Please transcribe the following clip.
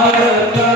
Bharat